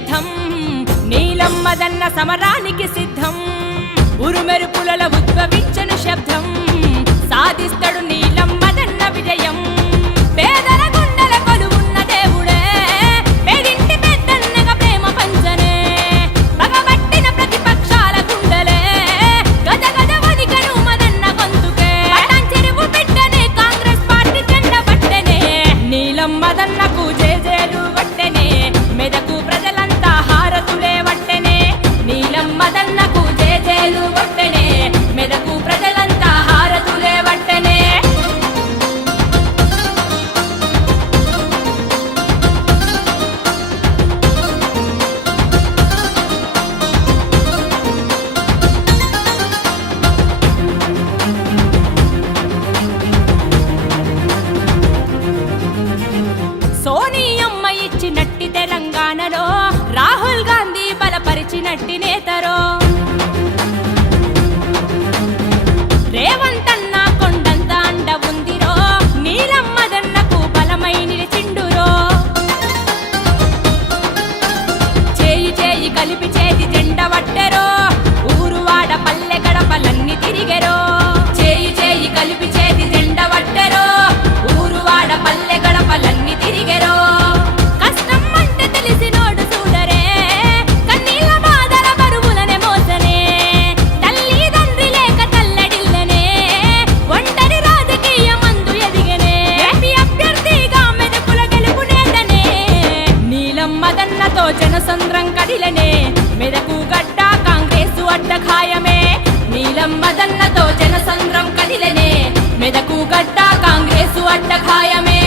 యుద్ధం నీలమ్మదన్న సమరానికి సిద్ధం ఉరుమెరుపులలో ఉద్భవించను శబ్దం సాధిస్తాడు నీలమ్మదన్న విజయం పేదల గుండెల కొలువున్న దేవుడే పేదింటి పెద్దన్నగా ప్రేమ పంచనే పగబట్టిన ప్రతిపక్షాల గుండెలే గజ గజ వణికను మదన్న గొంతుకే పటాన్ చెరువు బిడ్డనే కాంగ్రెస్ పార్టీ జెండ పట్టెనే నీలమ్మదన్నకు జేజేలు వట్టెనే మెదకు ప్రజలంతా హారతులే వట్టెనే నీలమ్మదన్నకు జేజేలు వట్టెనే మెదకు ప్రజలంతా హారతులే వట్టెనే సోనియమ్మ ఇచ్చినట్టి తెలంగాణలో రాహుల్ గాంధీ బలపరిచినట్టి నేతరో రేవంత్ అన్న కొండంత అండ ఉందిరో నీలమ్మదన్నకు బలమై నిలిచిండురో చేయి చేయి కలిపి చేతి జెండ వట్టెరో ఊరువాడ పల్లె గడపలన్నీ తిరిగెరో చేయి చేయి కలిపి చేతి జెండ వట్టెరో ఊరువాడ పల్లె గడపలన్నీ తిరిగెరో కష్టం అంటే తెలిసినోడు చూడరే కన్నీళ్ళ బాధల బరువులనే మోసనే తల్లిదండ్రి లేక తల్లడిల్లనే ఒంటరి రాజకీయ మందు ఎదిగనే ఏపీ అభ్యర్థిగా మెదకుల గెలుపు నేతనే నీలమ్మదన్నతో జనసంద్రం కదిలనే మెదకు గడ్డ కాంగ్రెసు అడ్డ ఖాయమే నీలమ్మదన్నతో జనసంద్రం కదిలనే మెదకు గడ్డ కాంగ్రెసు అడ్డ ఖాయమే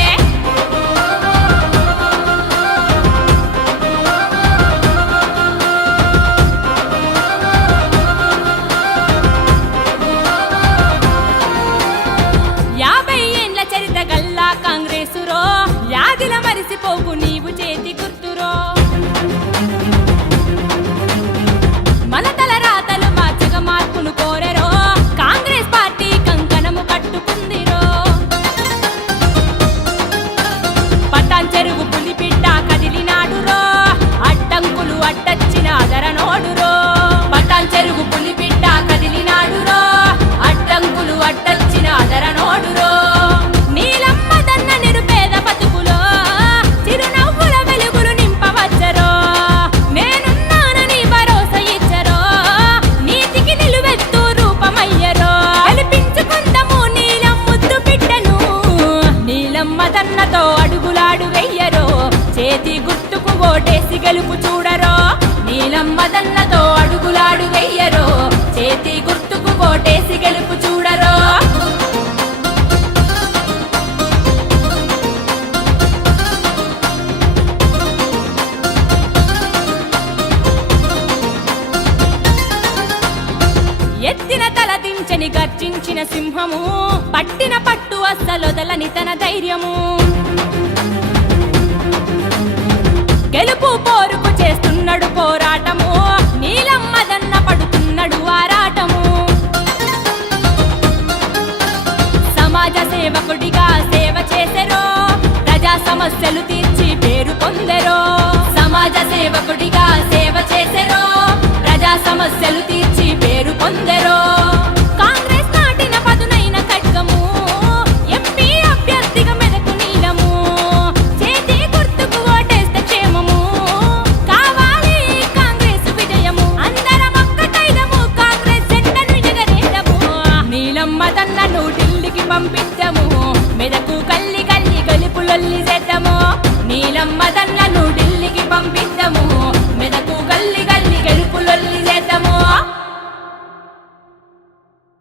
యాభై ఏండ్ల చరిత గల్లా కాంగ్రెసురో యాదిల మరిసిపోకు నీవు చేతి గుర్తురో మన తల రాతలు మార్చక మార్పును కోరెరో కాంగ్రెస్ పార్టీ కంకణము కట్టుకుందిరో పటాన్ చెరువు పులిపిట్ట కదిలినాడురో అడ్డంకులు అడ్డచ్చిన అదరనోడురో పటాన్ చెరువు పులిపిట్ట కదిలినాడురో అడ్డంకులు అడ్డచ్చిన అదరనోడురో నీలమ్మదన్న నిరుపేద బతుకులో చిరునవ్వుల వెలుగులు నింపవచ్చరో నేనున్నానని భరోసా ఇచ్చరో నీతికి నిలువెత్తు రూపమయ్యరో కల్పించుకుందాము నీలం ముద్దు బిడ్డను నీలమ్మదన్నతో అడుగులాడు వెయ్యరో చేతి గుర్తుకు ఓటేసి గెలుపు చూడరో నీలమ్మదన్నతో అడుగులాడు వెయ్యరో చేతి గుర్తుకు ఓటేసి గెలుపు చూడరో ఎత్తిన తల దించని గర్జించిన సింహము పట్టిన పట్టు అస్సలొదలని తన ధైర్యము గెలుపు పోరుకు చేస్తున్నాడు పోరాటము నీలమ్మదన్న పడుతున్నాడు ఆరాటము సమాజ సేవకుడిగా సేవ చేసెరో ప్రజా సమస్యలు తీర్చి పేరు పొందెరో సమాజ సేవకుడిగా సేవ చేసెరో ప్రజా సమస్యలు తీర్చి పేరు పొందెరో కాంగ్రెస్ నాటిన పదునైన ఖడ్గము ఎంపీ అభ్యర్థిగా మెదకు నీలము చేతి గుర్తుకు ఓటేస్తే క్షేమము కావాలి కాంగ్రెస్ విజయము అందరం ఒక్కటైదము కాంగ్రెస్ జెండను ఎగరేదము నీలమ్మదన్నను ఢిల్లీకి పంపిద్దాము మెదకు కల్లి కల్లి గెలుపులొల్లి చేద్దాము నీలమ్మదన్నను ఢిల్లీకి పంపిద్దాము మెదకు